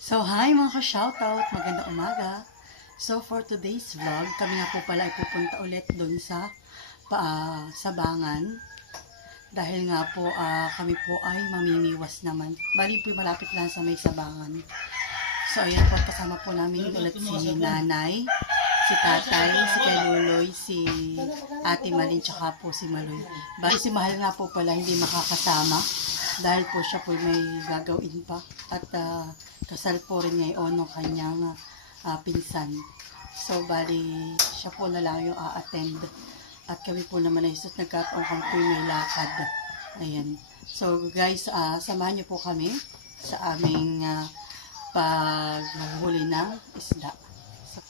So, hi mga ka-shoutout. Magandang umaga. So, for today's vlog, kami nga po pala ay pupunta ulit doon sa pa, Sabangan. Dahil nga po, ah, kami po ay mamimiwas naman. Bali po malapit lang sa may Sabangan. So, ayan po, kasama po namin ulit si Nanay, si Tatay, si Kay Luloy, si Ate Malin, tsaka po si Maloy. Bali si Mahal nga po pala hindi makakasama dahil po siya po may gagawin pa at ah, kasal po rin ngayon ng kanyang ah, pinsan. So, bali, siya po na lang yung a-attend. At kami po naman ay sus nagkataon kami po may lakad. Ayan. So, guys, ah, samahan niyo po kami sa aming ah, paghuli ng isda.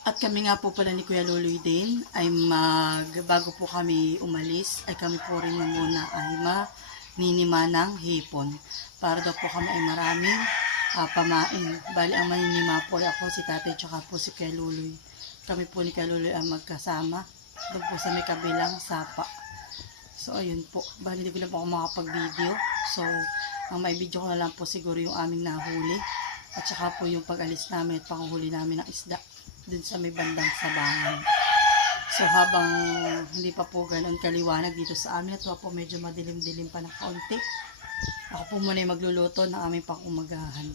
At kami nga po pala ni Kuya Loloy din ay mag, bago po kami umalis, ay kami po rin muna ay maninima ng hipon. Para daw po kami ay maraming ah, pamain. Bali, ang maninima po ay ako, si tatay, tsaka po si Kuya Loloy. Kami po ni Kuya Loloy ang magkasama. Doon po sa may kabilang sapa. So, ayun po. Bali, hindi ko na po ako makapag-video. So, ang may video ko na lang po siguro yung aming nahuli. At saka po yung pag-alis namin at panghuli namin ng isda dun sa may bandang sabangan. So habang hindi pa po ganun kaliwanag dito sa amin, at po medyo madilim-dilim pa ng kaunti. Ako po muna yung magluluto ng aming pangumagahan.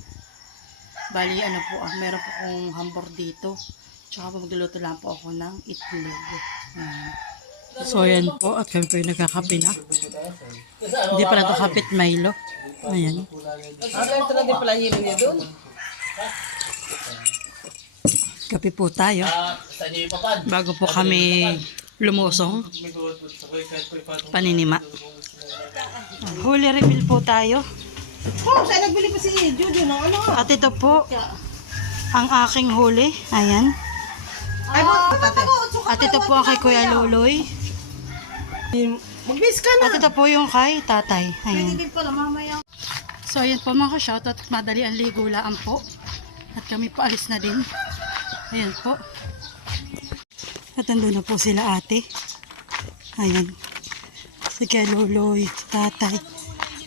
Bali ano po, ah, meron po akong hambor dito. Tsaka po magluluto lang po ako ng itlog. Ayan. So ayan po, at kami po yung nagkakape na. Hindi pala ito kapit Milo. Ayan. Ah, ganito na din pala hiling niya doon. Kape po tayo. Bago po kami lumusong. Paninima. Huli refill po tayo. Oh, saan nagbili pa si Jojo ng ano? At ito po ang aking huli. Ayan. Ay, tate. At ito po ang kay Kuya Luloy. Magbis ka na. At ito po yung kay Tatay. Ayan. Hindi pala mamaya. So ayan po mga shoutout. Madali ang ligo laan po. At kami pa alis na din. Ayan po. At nandun na po sila ate. Ayan. Si Kuya Luloy, si Tatay.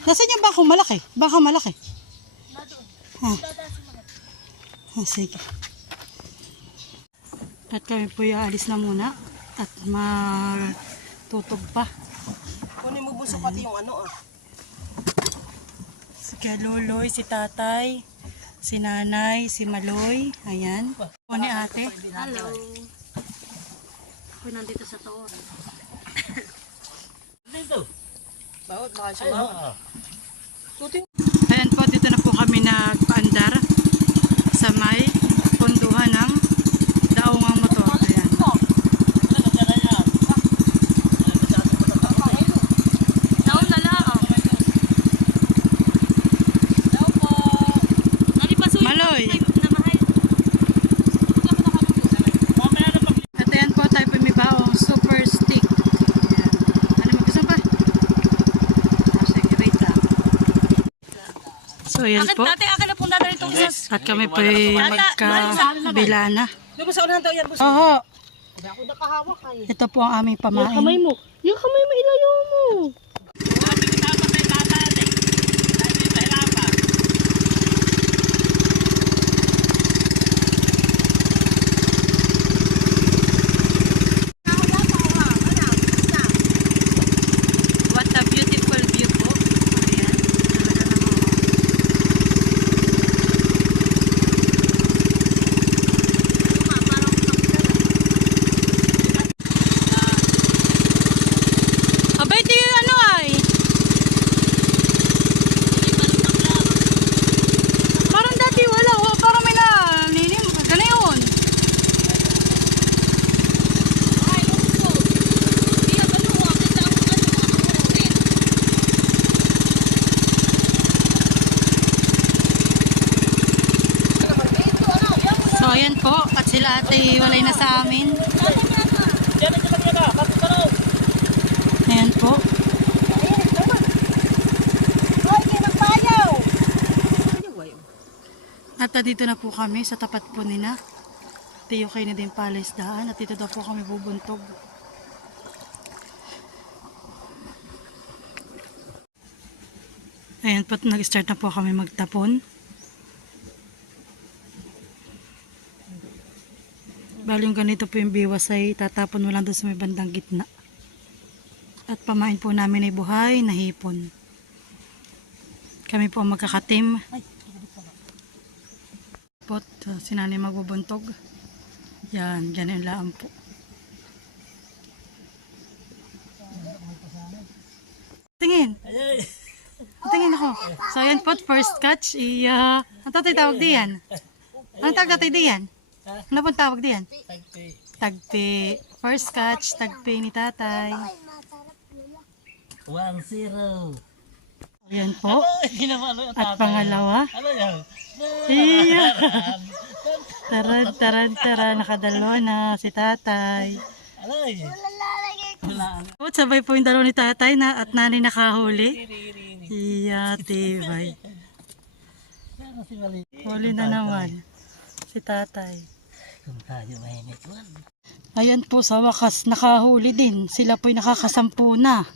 Nasaan yung bangkong malaki? Bangkong malaki? Ah. Ah, sige. At kami po yung alis na muna. At matutog pa. Kunin mo buso pati yung ano ah. Si Kuya Luloy, si Tatay, si Nanay, si Maloy. Ayan. Ni ate. Hello. Ako nandito sa tower. Bawat bawat. Ayan po, dito na po kami nagpaandar sa may punduhan ng daungang motor. Ayan. Daon na lang. Daon po. Nali pa suyo. Maloy. Na mahal. At ayan po tayo pumibaong super stick. Ayan. Ano mo gusto pa? Ah, sige, wait lang. So ayan Akit po. dati akin na pong dadali itong isang. At kami po magkabila na. Di ba sa unahan daw yan buso? Oo. Ito po ang aming pamain. mo. Yung kamay mo ilayo mo. What a beautiful view po. Ayan. Abay, di ano ay? Parang dati wala. Oh, parang may nalilim. Gana yun. So, ayan po. At sila ate walay na sa amin. Ayan po. At dito na po kami sa tapat po nina. Tiyo kayo na din palis daan. At dito daw po kami bubuntog. Ayan po, nag-start na po kami magtapon. Bali ganito po yung biwas ay tatapon mo lang doon sa may bandang gitna. At pamain po namin ay buhay na hipon. Kami po ang magkakatim. Pot, uh, sinanay magbubuntog. Yan, ganun lang po. Tingin. Tingin ako. So, yan po, first catch. Iya. Ang tatay tawag diyan? Ang tawag tatay diyan? Ano pong tawag diyan? Tagpi. First catch, tagpi ni tatay. One zero. Ayan po. Yung At pangalawa. Ano? Iya. Taran, taran, taran. Nakadalawa na si tatay. Alay. At sabay po yung dalawa ni tatay na at nanay nakahuli. Iya, tibay. Ano? Huli na naman. Si tatay. Ayan po sa wakas, nakahuli din. Sila po'y nakakasampu na.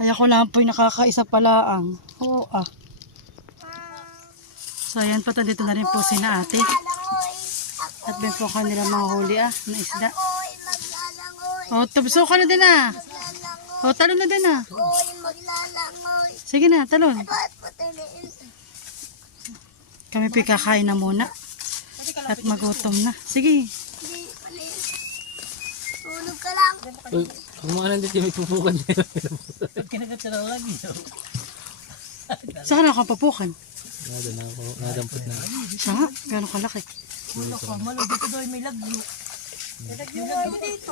Ay ako lang po'y nakakaisa palaang. Oo ah. So ayan po, dito na rin po si na ate. At ben po kanila mga huli ah, na isda. O, tubso ka na din ah. O, talon na din ah. Sige na, talon. Kami po'y kakain na muna. At magutom na. Sige. Tulog ka lang. Mga nandito yung may pupukan niya. Kinagat siya lang lagi. Saan ako papukan? Nada na ako. Nadampot na. Nga, gano'ng kalaki. Malo dito daw may lagyo. May lagyo nga dito.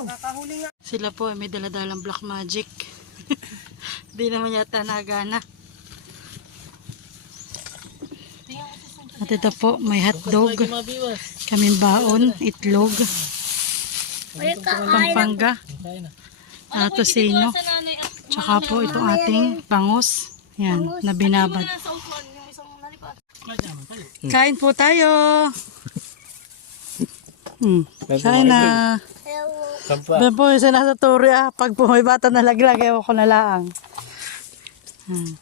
Sila po ay may daladalang black magic. Di naman yata nagana. At ito po, may hotdog, kaming baon, itlog, pampanga, Kaya na. Uh, tosino, Sa nanay at tsaka po itong ating bangus. Yan, na binabad. Kain po tayo! Hmm, kain na. Ben po, isa nasa turi ah. Pag po may bata na laglag, ewan ko na laang. Hmm.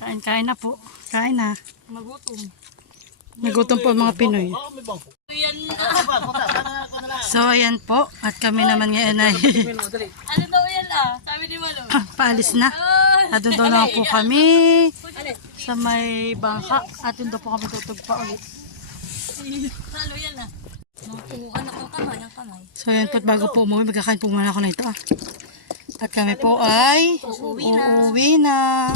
Kain, kain na po. Kain na. Magutom. Nagutom po ang mga Pinoy. Yan. So, ayan po. At kami naman ngayon ay Ano daw yan ah? Sabi ni Malo. paalis na. Ah, At doon na po kami sa may bangka. At doon po kami tutugpa ulit. Malo yan ah. Tukan ako ang kamay, ang kamay. So, ayan po. Bago po umuwi, magkakain po muna ako na ito ah. At kami po ay uuwi na.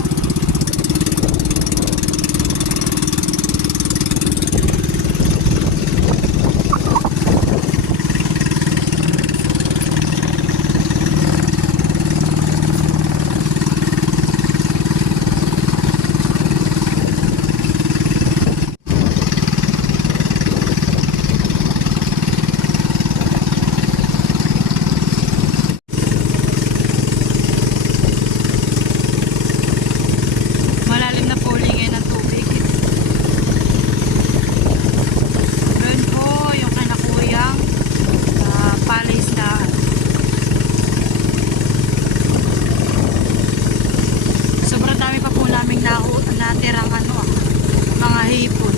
Malalim na po ngayon ng tubig. Doon po yung kanakuyang uh, palaisdaan. Sobrang dami pa po naming nahu natirang ano, ah, mga hipon.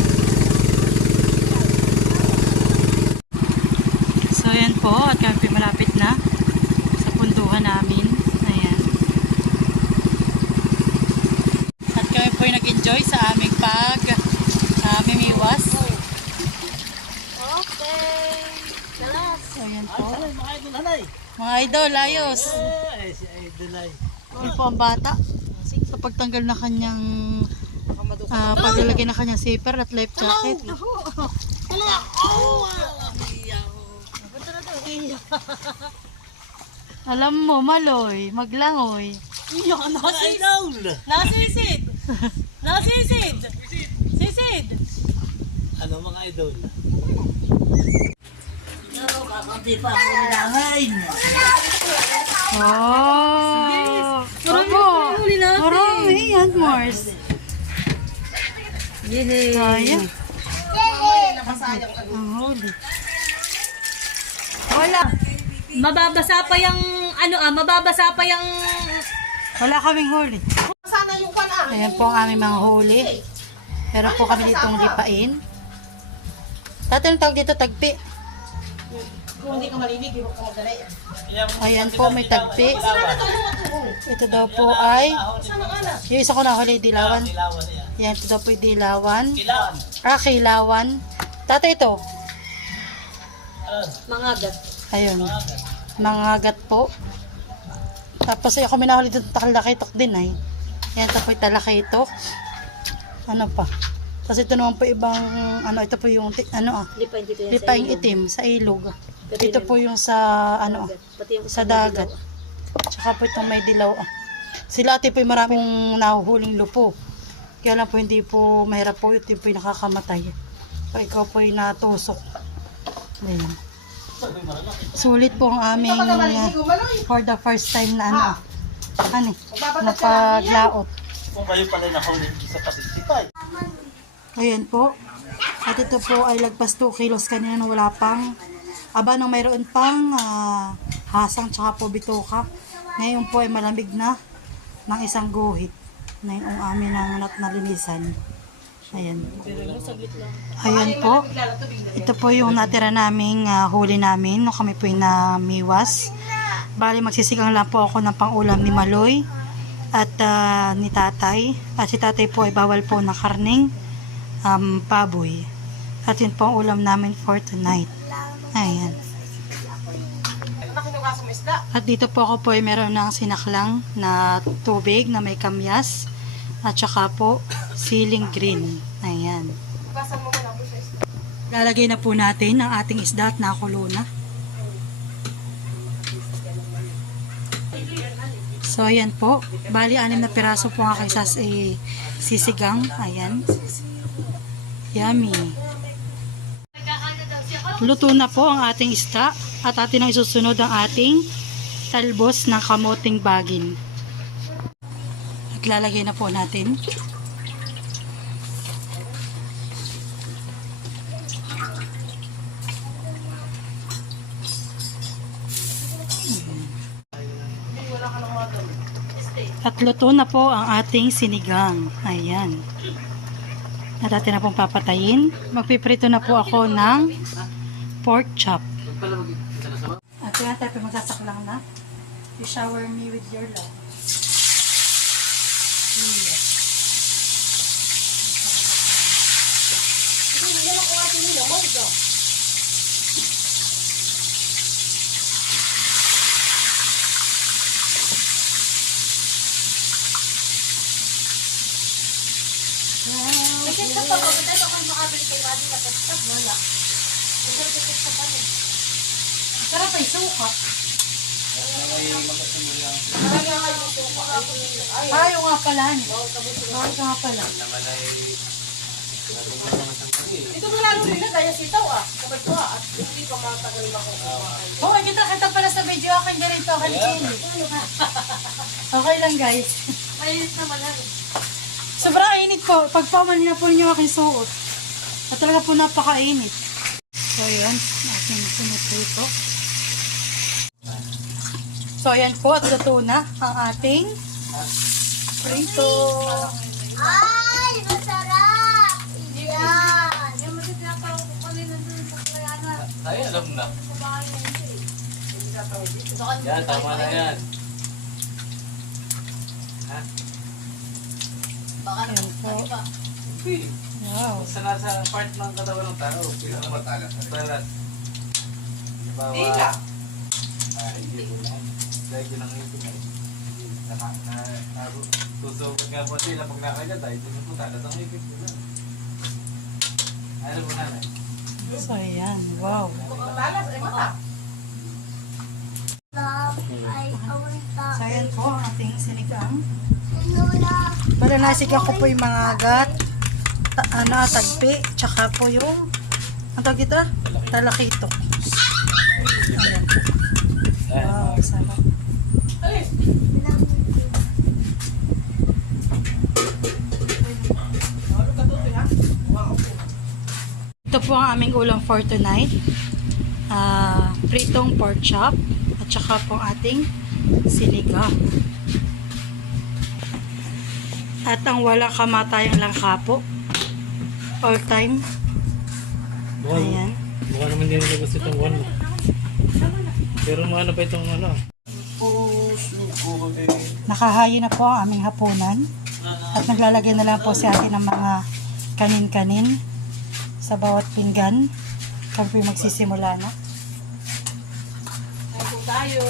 Po at kami malapit na sa punduhan namin. Ayan. At kami po nag-enjoy sa aming pag uh, mimiwas. Okay. Salas. So, ayan po. Mga idol, ayos. Ay, si idol ay. Yun po ang bata. Sa pagtanggal na kanyang uh, paglalagay na kanyang zipper at life jacket. Alam mo, maloy, maglangoy. Mga idol. Nasisid! Nasisid! Sisid! Ano mga idol? Ano, kakunti pa ako nilangain. Oh! Opo! Marami yan, Mars. Yehey! Sayang. Ang huli. Wala. Mababasa pa yung, ano ah, mababasa pa yung... Wala kaming huli. Sana yung pana. Ayan po ang aming mga huli. Meron po kami ditong lipain. Dati ang tawag dito tagpi. kung hindi ka malinig, hindi ka madali. Ayan po, may tagpi. Ito daw po ay, yung isa ko na huli, dilawan. Yan, ito daw po yung dilawan. Ah, kilawan. Tata ito. Mga agat. Ayun. Mangagat po. Tapos ay ako minahuli dito talakitok din ay. Yan, ito po yung talakitok. Ano pa? Tapos ito naman po ibang, ano, ito po yung, ano ah, Lipa dito yan lipaing itim sa ilog. Ito po yung sa, ano ah, Pati sa dagat. Tsaka po itong may dilaw. Ah. Sila ate po yung maraming nahuhuling lupo. Kaya lang po hindi po mahirap po. Ito po yung nakakamatay. Pag ikaw po yung natusok. Ayan. Sulit po ang aming ah, for the first time na ano. Ano napaglaot. Kung kayo pala nahuli sa pasisipay. Ayan po. At ito po ay lagpas 2 kilos kanina nung wala pang aba nung mayroon pang ah, hasang tsaka po bituka. Ngayon po ay malamig na ng isang guhit na yung amin ang nalinisan. Ayan. Ayan po. Ito po yung natira naming ah, huli namin nung kami po yung namiwas. Bali magsisigang lang po ako ng pangulam ni Maloy at ah, ni tatay. At si tatay po ay bawal po na karning um, baboy. At yun po ang ulam namin for tonight. Ayan. At dito po ako po ay meron ng sinaklang na tubig na may kamyas. At saka po siling green. Ayan. Lalagay na po natin ang ating isda at nakulo na. So, ayan po. Bali, anim na piraso po ang aking sas eh, sisigang. Ayan. Yummy. Luto na po ang ating isda at atin ang isusunod ang ating talbos ng kamoting bagin. At lalagay na po natin. At luto na po ang ating sinigang. Ayan. At atin na pong papatayin. Magpiprito na po ako ng pork chop. At yan tayo magsasaklang na. You shower me with your love. Yes. Sarap ay suka. Ayaw nga pala. Ayaw nga pala. Ito mo lalo nila, kaya sitaw ah. Kapag ko ah, hindi ka matagal makukuha. Oo, oh, kita kita pala sa video akin ganito. Halikili. Okay lang guys. Mainit naman lang. Sobrang init po. Pag paman na po ninyo aking suot. At talaga po napakainit. So, yun. Ating dito. So, ayan po. At luto na ang ating prito. Ay, masarap! Yan! Yung masasarap ako kami nandun sa kayanan. Ay, alam na. Yan, tama na yan. Ayan po. Wow. Sa nasa part ng katawan ng tao. Pinakamatalas. Matalas. Halimbawa, Tila. Ah, hindi ko lang. Dahil ko nang ito na. Na, na, na, tusukan nga po sila pag nakakaya tayo. Dito po talas ang ko lang. Ano So, ayan. Wow. Talas, ay mata. Love, ay awanta. So, ayan po ang ating sinigang. Sinula. Bala nasigang ko po yung mga agat, ano, tagpi, tsaka po yung, ang tawag ito? Talakitok. Ayan. Ito po ang aming ulam for tonight. Ah, pritong pork chop at saka po ating sinigang. At ang walang kamatayang langka po. All time. Ayan. Mukha naman din nila gusto itong one. Pero ano pa itong ano? Nakahayi na po ang aming hapunan. At naglalagay na lang po si ate ng mga kanin-kanin sa bawat pinggan. Kami po yung magsisimula na. Kain po tayo.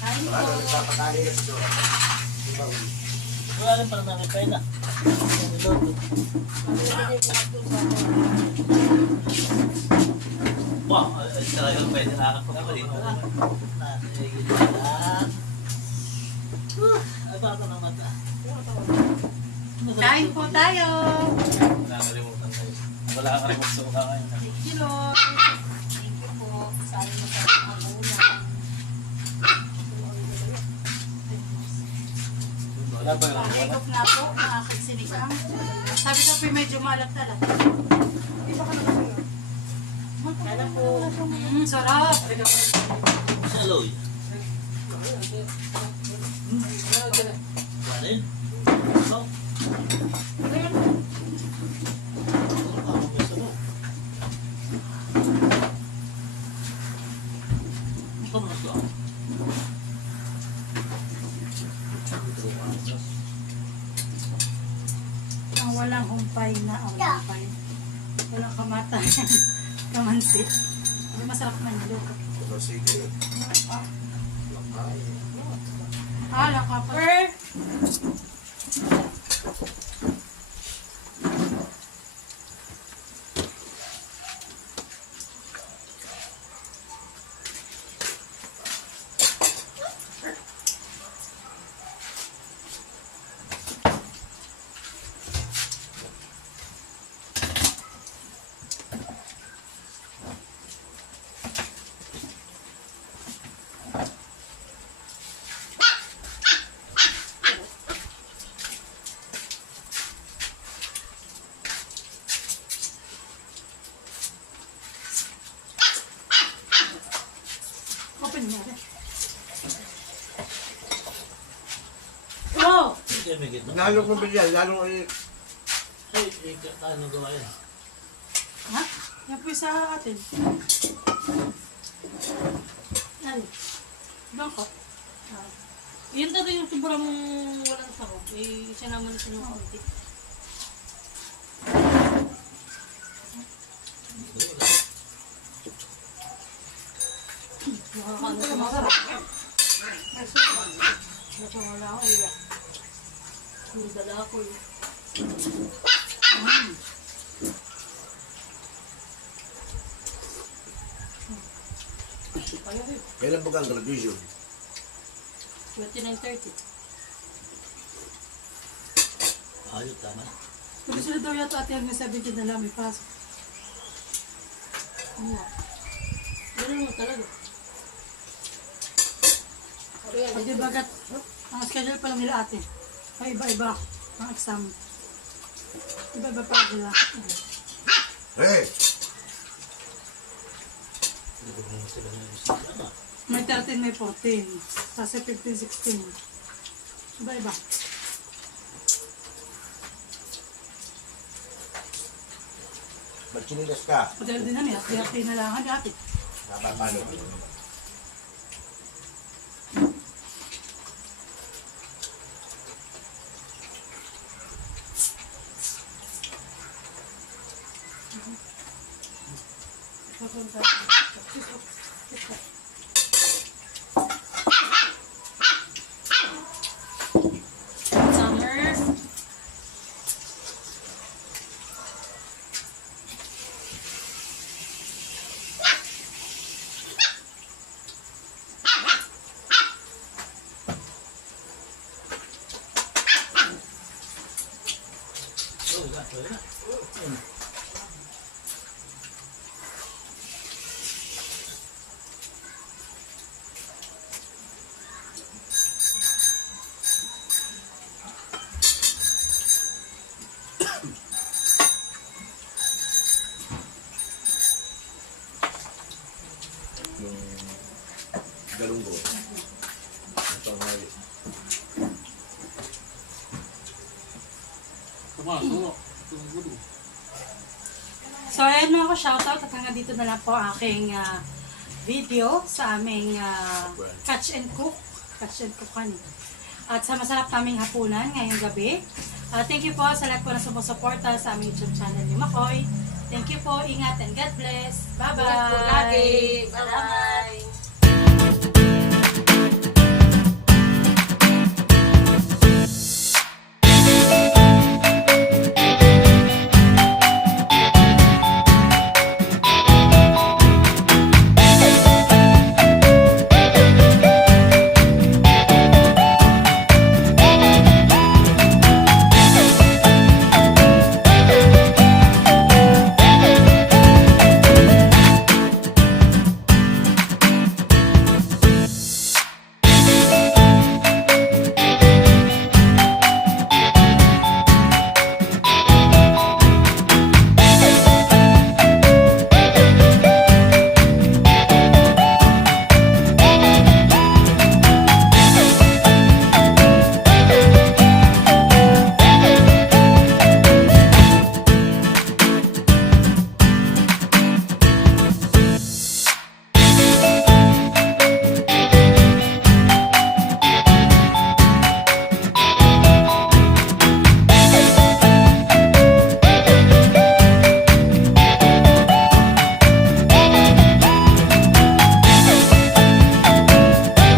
Kain po. Wala rin pala namin pera. Wow, talagang pwede nakakapag ako dito. Natigil na lang. Uh, Ay, baka na mata. Kain po tayo! Nakakalimutan kayo. Wala ka rin magsuka. Kilo. Thank you po. Sana masarap ang hapunan. Wala pa Higop na po sinigang. Sabi ko medyo malat-talat. Kaya po. Mm, sarap! Saloy. Kanin? Ito? Ang may sabaw. Ang kamas ba? Ang walang humpay na ang humpay. Walang kamatayan. Kamansit. Pero masarap man yung luto. Ah, lakapal. Open niya. Oh! May gito. Lalo kong bilyan, lalo ay Ay, ay, kaano gawa yan? Ha? Yan po yung sa atin. Ano? Bangko. Ah. Yun talaga yung sobrang walang sahog. Eh, siya naman sa yung konti. Nakakaano sa masarap. Nasa wala ako eh. May dala ako eh. kailan ba ang graduation? 29.30. Ayos, tama. Gusto daw yata ate yung sabi din na lang may pasok. Ano? Ganun naman talaga. Pwede bagat, ang schedule pa lang nila ate. Ay iba-iba ang exam. Iba-iba pa sila. Hey! Naman. May 13, may 14. Tapos 15, 16. Iba-iba. Magchinilas ka. Pagkala din namin, hati-hati na lang ang ate. Napapalo. Summer. Oh, wala, wala. Yung galunggo. Ito ang hari. Tama, tama. Tama, So, ayan mga ko, shoutout. At hanggang dito na lang po aking ah, video sa aming ah, catch and cook. Catch and cook kani. At sa masarap naming hapunan ngayong gabi. Ah, thank you po sa lahat po na sumusuporta sa aming YouTube channel ni Makoy. Thank you po. Ingat and God bless. Bye-bye. Ingat po lagi. Bye-bye.